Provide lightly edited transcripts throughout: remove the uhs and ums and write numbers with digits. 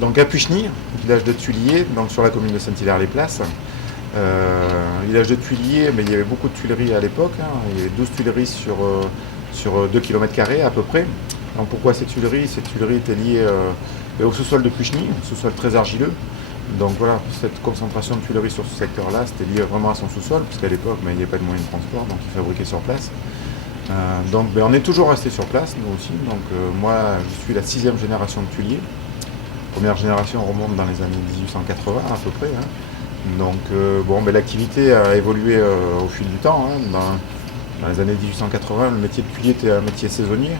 donc à Pucheny, village de Tuilier, donc sur la commune de Saint-Hilaire-les-Places. Village de Tuilier, mais il y avait beaucoup de tuileries à l'époque, hein. Il y avait 12 tuileries sur 2 km² à peu près. Donc pourquoi ces tuileries? Ces tuileries étaient liées au sous-sol de Pucheny, un sous-sol très argileux. Donc voilà, cette concentration de tuileries sur ce secteur-là, c'était lié vraiment à son sous-sol, puisqu'à l'époque, il n'y avait pas de moyens de transport, donc il fabriquait sur place. Donc on est toujours resté sur place, nous aussi. Donc moi, je suis la 6e génération de tuiliers. Première génération remonte dans les années 1880 à peu près, hein. Donc l'activité a évolué au fil du temps, hein. Dans les années 1880, le métier de tuilier était un métier saisonnier,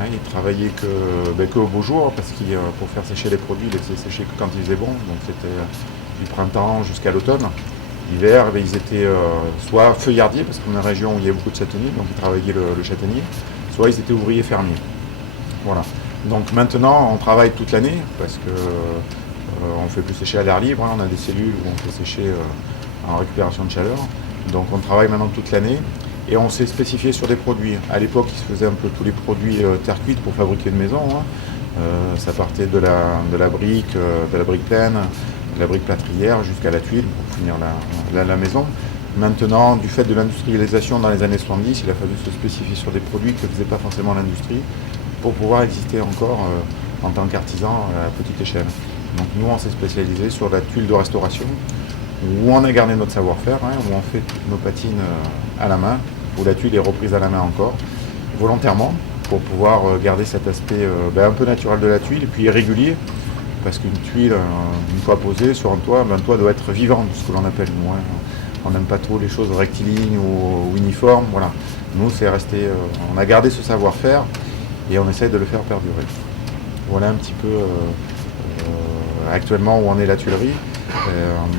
hein. Il travaillait que au beau jour, parce qu'il pour faire sécher les produits, il les faisait sécher que quand il faisait bon. Donc c'était du printemps jusqu'à l'automne. L'hiver, ils étaient soit feuillardiers, parce qu'on est une région où il y a beaucoup de châtaigniers, donc ils travaillaient le châtaignier, soit ils étaient ouvriers fermiers. Voilà. Donc maintenant, on travaille toute l'année, parce que on ne fait plus sécher à l'air libre, hein. On a des cellules où on fait sécher en récupération de chaleur. Donc on travaille maintenant toute l'année, et on s'est spécifié sur des produits. À l'époque, il se faisait un peu tous les produits terre cuite pour fabriquer une maison, hein. Ça partait de la brique pleine, de la brique plâtrière jusqu'à la tuile pour finir la maison. Maintenant, du fait de l'industrialisation dans les années 70, il a fallu se spécifier sur des produits que ne faisait pas forcément l'industrie pour pouvoir exister encore en tant qu'artisan à petite échelle. Donc nous, on s'est spécialisé sur la tuile de restauration, où on a gardé notre savoir-faire, hein, où on fait nos patines à la main, où la tuile est reprise à la main encore, volontairement, pour pouvoir garder cet aspect un peu naturel de la tuile, et puis régulier, parce qu'une tuile, une fois posée sur un toit doit être vivant, ce que l'on appelle nous, hein. On n'aime pas trop les choses rectilignes ou uniformes, voilà. Nous, c'est resté, on a gardé ce savoir-faire, et on essaye de le faire perdurer. Voilà un petit peu actuellement où en est la tuilerie.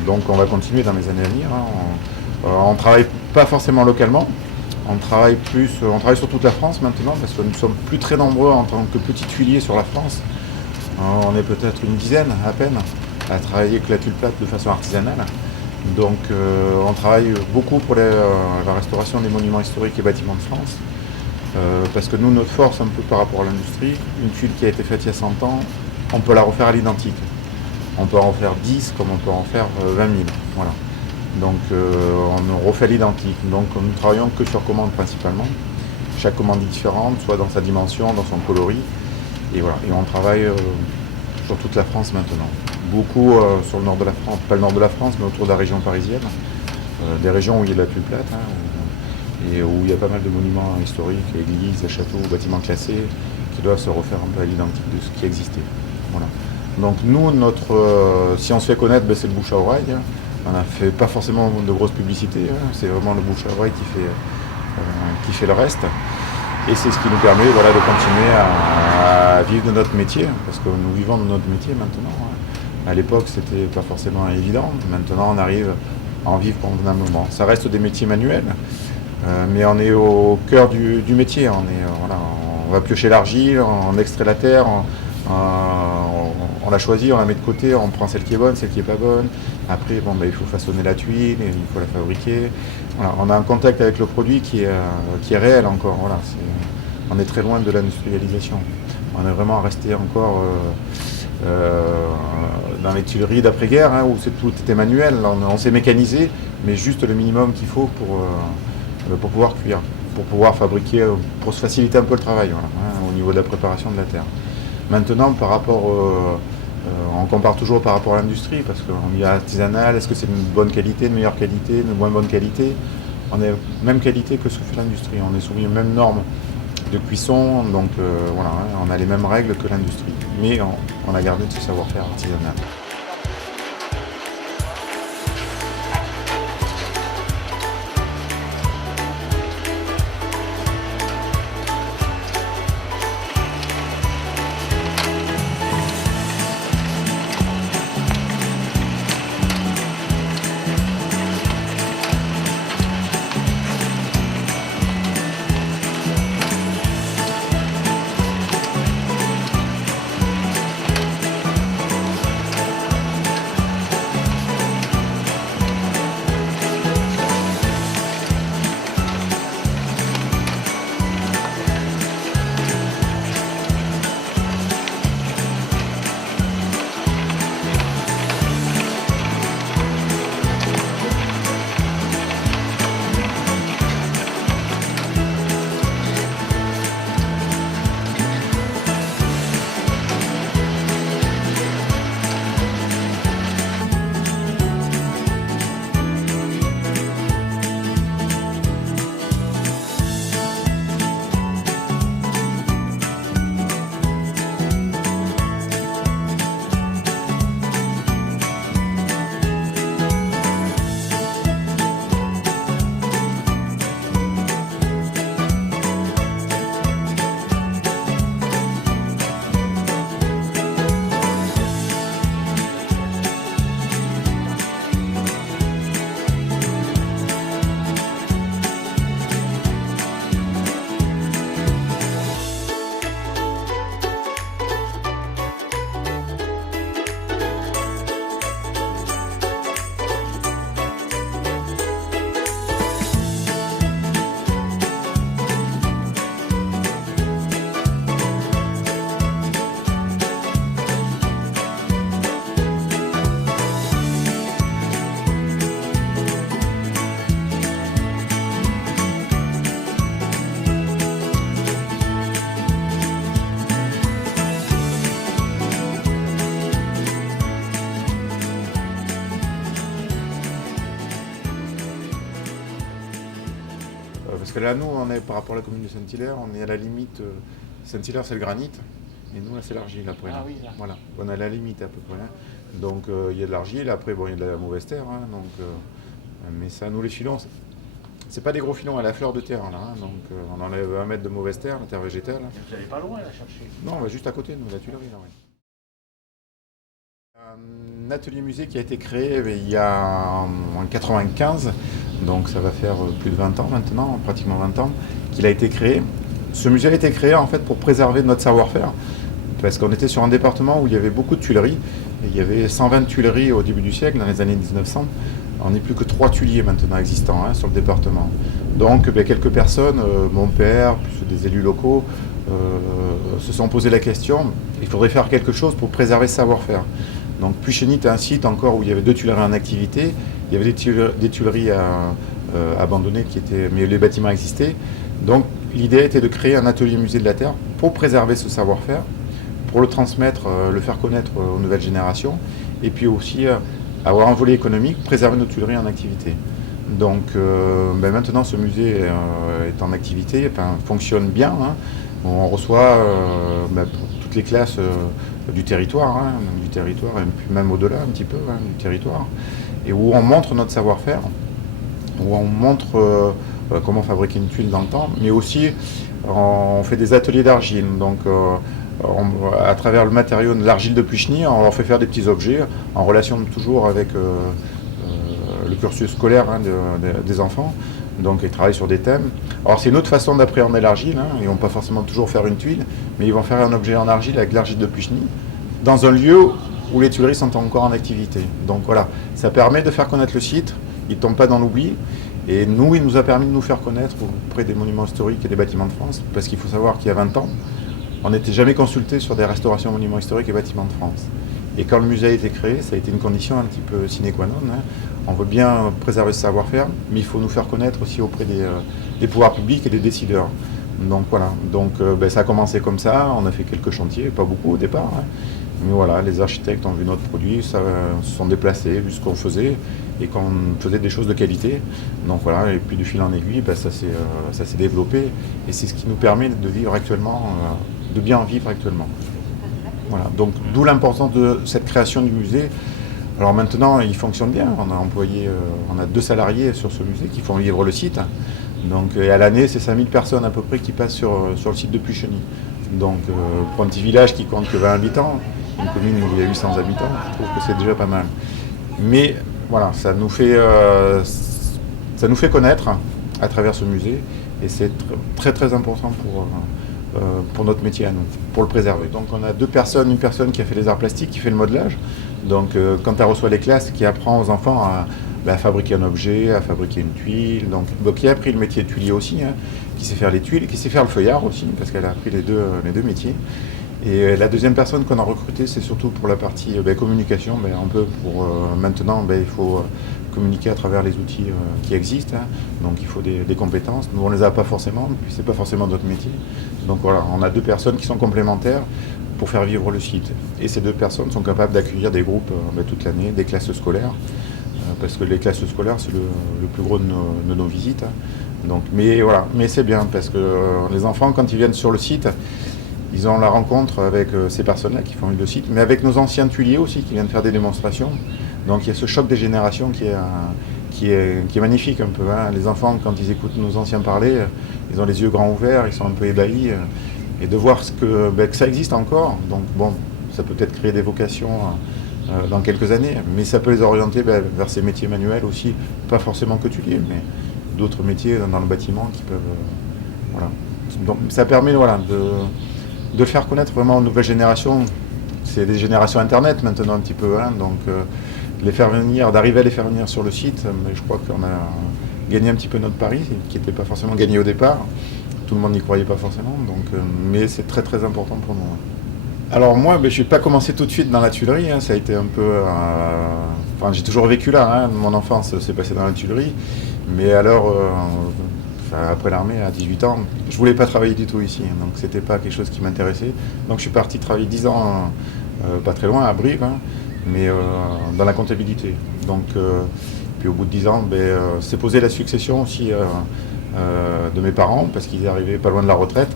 Donc on va continuer dans les années à venir, hein. On ne travaille pas forcément localement, on travaille sur toute la France maintenant, parce que nous sommes plus très nombreux en tant que petits tuiliers sur la France. On est peut-être une dizaine à peine à travailler avec la tuile plate de façon artisanale. Donc on travaille beaucoup pour la restauration des monuments historiques et bâtiments de France. Parce que nous, notre force un peu par rapport à l'industrie, une tuile qui a été faite il y a 100 ans, on peut la refaire à l'identique. On peut en faire 10 comme on peut en faire 20 000. Voilà. Donc on refait l'identique. Donc nous ne travaillons que sur commande principalement. Chaque commande est différente, soit dans sa dimension, dans son coloris. Et voilà. Et on travaille sur toute la France maintenant. Beaucoup sur le nord de la France, pas le nord de la France, mais autour de la région parisienne. Des régions où il y a de la tuile plate, hein, et où il y a pas mal de monuments historiques, églises, châteaux, bâtiments classés, qui doivent se refaire un peu à l'identique de ce qui existait. Voilà. Donc nous, si on se fait connaître, c'est le bouche à oreille, hein. On n'a fait pas forcément de grosses publicités, hein. C'est vraiment le bouche à oreille qui fait le reste. Et c'est ce qui nous permet, voilà, de continuer à vivre de notre métier, parce que nous vivons de notre métier maintenant, hein. À l'époque, c'était pas forcément évident. Maintenant, on arrive à en vivre convenablement. Ça reste des métiers manuels, mais on est au cœur du métier. On va piocher l'argile, on extrait la terre, on la choisit, on la met de côté, on prend celle qui est bonne, celle qui n'est pas bonne. Après, il faut façonner la tuile, il faut la fabriquer. Voilà, on a un contact avec le produit qui est réel encore. Voilà, on est très loin de l'industrialisation. On est vraiment resté encore dans les tuileries d'après-guerre, hein, où tout était manuel. On s'est mécanisé, mais juste le minimum qu'il faut pour pouvoir cuire, pour pouvoir fabriquer, pour se faciliter un peu le travail, voilà, hein, au niveau de la préparation de la terre. Maintenant, on compare toujours par rapport à l'industrie, parce qu'on dit artisanal, est-ce que c'est une bonne qualité, une meilleure qualité, une moins bonne qualité? On est même qualité que ce que fait l'industrie, on est soumis aux mêmes normes de cuisson, donc voilà, hein, on a les mêmes règles que l'industrie, mais on a gardé ce savoir-faire artisanal. Parce que là, nous, on est, par rapport à la commune de Saint-Hilaire, on est à la limite. Saint-Hilaire, c'est le granit. Et nous, là, c'est l'argile après. Ah Là. oui, là. Voilà. On est à la limite à peu près. Hein. Donc, il y a de l'argile. Après, bon, il y a de la mauvaise terre. Hein, donc, mais ça, nous, les filons, c'est pas des gros filons à la fleur de terre. Là, hein, donc, on enlève 1 mètre de mauvaise terre, la terre végétale. Vous n'allez pas loin là chercher. Non, on va juste à côté, nous, la Tuilerie. Là, ouais. Un atelier musée qui a été créé il y a en 95, donc ça va faire plus de 20 ans maintenant, pratiquement 20 ans, qu'il a été créé. Ce musée a été créé en fait pour préserver notre savoir-faire, parce qu'on était sur un département où il y avait beaucoup de tuileries, et il y avait 120 tuileries au début du siècle, dans les années 1900. On n'est plus que 3 tuiliers maintenant existants hein, sur le département. Donc quelques personnes, mon père, plus des élus locaux, se sont posé la question, il faudrait faire quelque chose pour préserver ce savoir-faire. Donc Puy-Chény était un site encore où il y avait 2 tuileries en activité, il y avait des tuileries abandonnées, mais les bâtiments existaient. Donc l'idée était de créer un atelier musée de la Terre pour préserver ce savoir-faire, pour le transmettre, le faire connaître aux nouvelles générations, et puis aussi avoir un volet économique, préserver nos tuileries en activité. Donc maintenant ce musée est en activité, fonctionne bien. Hein. On reçoit toutes les classes du territoire, hein, et puis même au-delà un petit peu hein, du territoire, et où on montre notre savoir-faire, où on montre comment fabriquer une tuile dans le temps, mais aussi on fait des ateliers d'argile. Donc à travers le matériau de l'argile de Puy-Chény, on leur fait faire des petits objets en relation toujours avec le cursus scolaire hein, des enfants. Donc ils travaillent sur des thèmes. Alors c'est une autre façon d'appréhender l'argile, hein. Ils ne vont pas forcément toujours faire une tuile, mais ils vont faire un objet en argile avec l'argile de Puy-Chény, dans un lieu où les tuileries sont encore en activité. Donc voilà, ça permet de faire connaître le site, il ne tombe pas dans l'oubli, et nous, il nous a permis de nous faire connaître auprès des monuments historiques et des bâtiments de France, parce qu'il faut savoir qu'il y a 20 ans, on n'était jamais consulté sur des restaurations monuments historiques et bâtiments de France. Et quand le musée a été créé, ça a été une condition un petit peu sine qua non. Hein. On veut bien préserver ce savoir-faire, mais il faut nous faire connaître aussi auprès des pouvoirs publics et des décideurs. Donc voilà, ça a commencé comme ça, on a fait quelques chantiers, pas beaucoup au départ. Hein. Mais voilà, les architectes ont vu notre produit, se sont déplacés, vu ce qu'on faisait, et qu'on faisait des choses de qualité. Donc voilà, et puis de fil en aiguille, ça s'est développé, et c'est ce qui nous permet de vivre actuellement, de bien vivre actuellement. Voilà, donc d'où l'importance de cette création du musée. Alors maintenant, il fonctionne bien. On a 2 salariés sur ce musée qui font vivre le site. Donc à l'année, c'est 5000 personnes à peu près qui passent sur le site de Puy-Chény. Donc pour un petit village qui compte que 20 habitants, une commune où il y a 800 habitants, je trouve que c'est déjà pas mal. Mais voilà, ça nous fait connaître à travers ce musée, et c'est très très important pour notre métier à nous, pour le préserver. Donc on a 2 personnes, une personne qui a fait les arts plastiques, qui fait le modelage. Donc quand elle reçoit les classes, qui apprend aux enfants à fabriquer un objet, à fabriquer une tuile, donc qui a appris le métier de tuilier aussi, hein, qui sait faire les tuiles, qui sait faire le feuillard aussi, parce qu'elle a appris les deux métiers. Et la deuxième personne qu'on a recrutée, c'est surtout pour la partie communication, un peu pour maintenant, il faut communiquer à travers les outils qui existent, hein. Donc il faut des compétences. Nous, on ne les a pas forcément, puis c'est pas forcément notre métier. Donc voilà, on a 2 personnes qui sont complémentaires pour faire vivre le site. Et ces 2 personnes sont capables d'accueillir des groupes toute l'année, des classes scolaires, parce que les classes scolaires, c'est le plus gros de nos visites. Hein. Donc, mais voilà, mais c'est bien, parce que les enfants, quand ils viennent sur le site, ils ont la rencontre avec ces personnes-là qui font le site, mais avec nos anciens tuiliers aussi qui viennent faire des démonstrations. Donc il y a ce choc des générations qui est magnifique un peu. Hein. Les enfants, quand ils écoutent nos anciens parler, ils ont les yeux grands ouverts, ils sont un peu ébahis. Et de voir que ça existe encore, donc bon, ça peut peut-être créer des vocations dans quelques années, mais ça peut les orienter vers ces métiers manuels aussi, pas forcément que tuilier, mais d'autres métiers dans le bâtiment qui peuvent... voilà. Donc ça permet de le faire connaître vraiment aux nouvelles générations. C'est des générations Internet maintenant un petit peu, hein, donc d'arriver à les faire venir sur le site, mais je crois qu'on a gagné un petit peu notre pari, qui n'était pas forcément gagné au départ. Tout le monde n'y croyait pas forcément, mais c'est très très important pour nous. Alors moi, je n'ai pas commencé tout de suite dans la tuilerie, hein, ça a été un peu... j'ai toujours vécu là, hein, mon enfance s'est passée dans la tuilerie, mais alors, après l'armée, à 18 ans, je ne voulais pas travailler du tout ici, donc c'était pas quelque chose qui m'intéressait. Donc je suis parti travailler 10 ans, pas très loin, à Brive, hein, mais dans la comptabilité. Donc, puis au bout de 10 ans, s'est posé la succession aussi de mes parents parce qu'ils arrivaient pas loin de la retraite.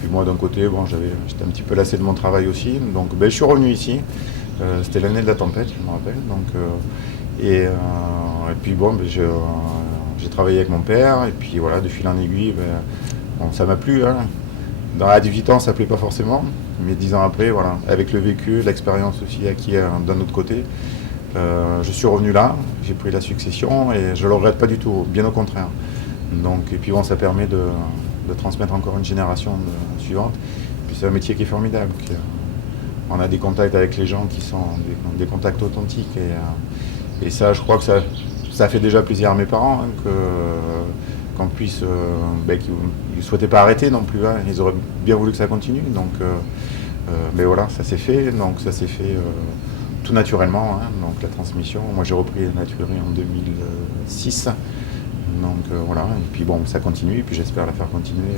Puis moi d'un côté, bon, j'étais un petit peu lassé de mon travail aussi, donc je suis revenu ici. C'était l'année de la tempête, je me rappelle. Donc, et puis bon, j'ai travaillé avec mon père, et puis voilà, de fil en aiguille, bon, ça m'a plu. Hein. À 18 ans, ça ne plaît pas forcément, mais 10 ans après, voilà, avec le vécu, l'expérience aussi acquis d'un autre côté, je suis revenu là, j'ai pris la succession et je ne le regrette pas du tout, bien au contraire. Donc, et puis bon, ça permet de transmettre encore une génération suivante. Puis c'est un métier qui est formidable. On a des contacts avec les gens qui sont des contacts authentiques. Et ça, je crois que ça fait déjà plaisir à mes parents hein, qu'on puisse. Qu'ils ne souhaitaient pas arrêter non plus. Hein. Ils auraient bien voulu que ça continue. Donc, mais voilà, ça s'est fait. Donc ça s'est fait tout naturellement. Hein. Donc la transmission. Moi j'ai repris la tuilerie en 2006. Donc voilà. Et puis bon, ça continue. Et puis j'espère la faire continuer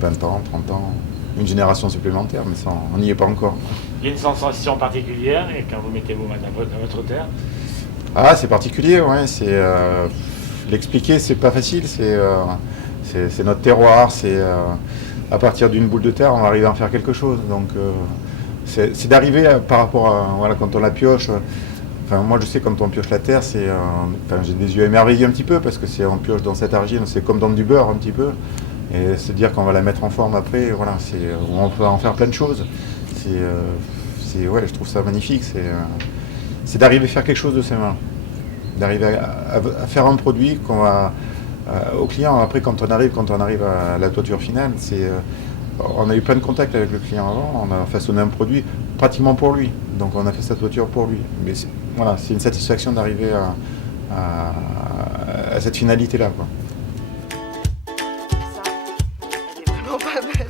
20 ans, 30 ans. Une génération supplémentaire, mais ça, on n'y est pas encore. Il y a une sensation particulière et quand vous mettez vos mains dans votre terre. Ah, c'est particulier, ouais. L'expliquer, c'est pas facile. C'est notre terroir. À partir d'une boule de terre, on arrive à en faire quelque chose. Donc, c'est d'arriver par rapport à voilà, quand on la pioche. Enfin, moi, je sais quand on pioche la terre, j'ai des yeux émerveillés un petit peu parce que on pioche dans cette argile, c'est comme dans du beurre un petit peu. Et se dire qu'on va la mettre en forme après, voilà, on peut en faire plein de choses. Ouais, je trouve ça magnifique. C'est d'arriver à faire quelque chose de ses mains, d'arriver à faire un produit qu'on va au client. Après, quand on arrive à la toiture finale, on a eu plein de contacts avec le client avant. On a façonné un produit pratiquement pour lui. Donc, on a fait sa toiture pour lui. Mais voilà, c'est une satisfaction d'arriver à cette finalité-là, quoi. Ça, elle est vraiment pas belle.